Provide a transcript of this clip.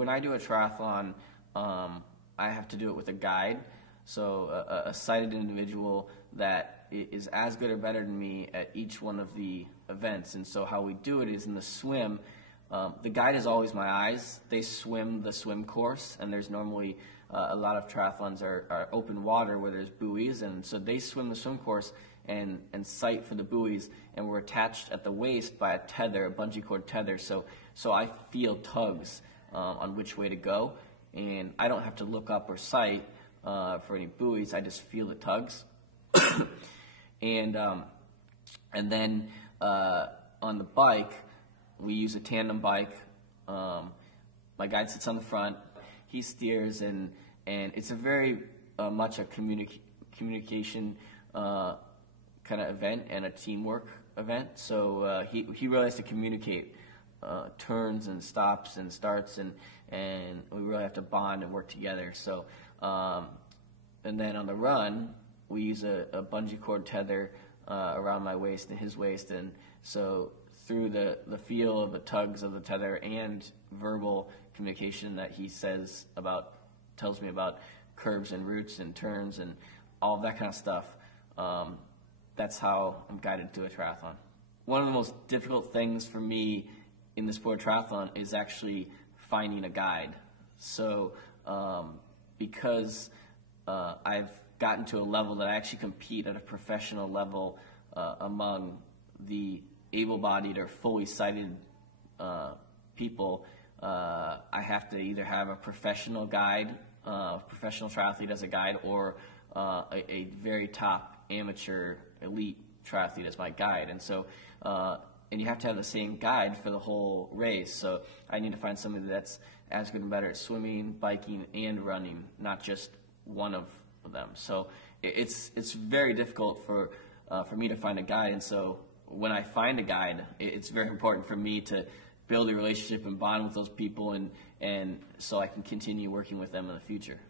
when I do a triathlon, I have to do it with a guide. So a sighted individual that is as good or better than me at each one of the events. And so how we do it is in the swim, the guide is always my eyes. They swim the swim course, and there's normally a lot of triathlons are open water where there's buoys, and so they swim the swim course and sight for the buoys, and we're attached at the waist by a tether, a bungee cord tether, so I feel tugs on which way to go, and I don't have to look up or sight for any buoys. I just feel the tugs. and then on the bike, we use a tandem bike. My guide sits on the front, he steers, and it's a very much a communication kind of event and a teamwork event. So he really has to communicate turns and stops and starts, and we really have to bond and work together. So and then on the run, we use a bungee cord tether around my waist and his waist, and so through the feel of the tugs of the tether and verbal communication that he tells me about curves and routes and turns and all of that kind of stuff, that's how I'm guided to a triathlon. One of the most difficult things for me in the sport of triathlon is actually finding a guide. So because I've gotten to a level that I actually compete at a professional level among the able-bodied or fully sighted people, I have to either have a professional guide, professional triathlete as a guide, or a very top amateur elite triathlete as my guide. And so and you have to have the same guide for the whole race. So I need to find somebody that's as good and better at swimming, biking, and running, not just one of them. So it's very difficult for me to find a guide. And so when I find a guide, it's very important for me to build a relationship and bond with those people, and so I can continue working with them in the future.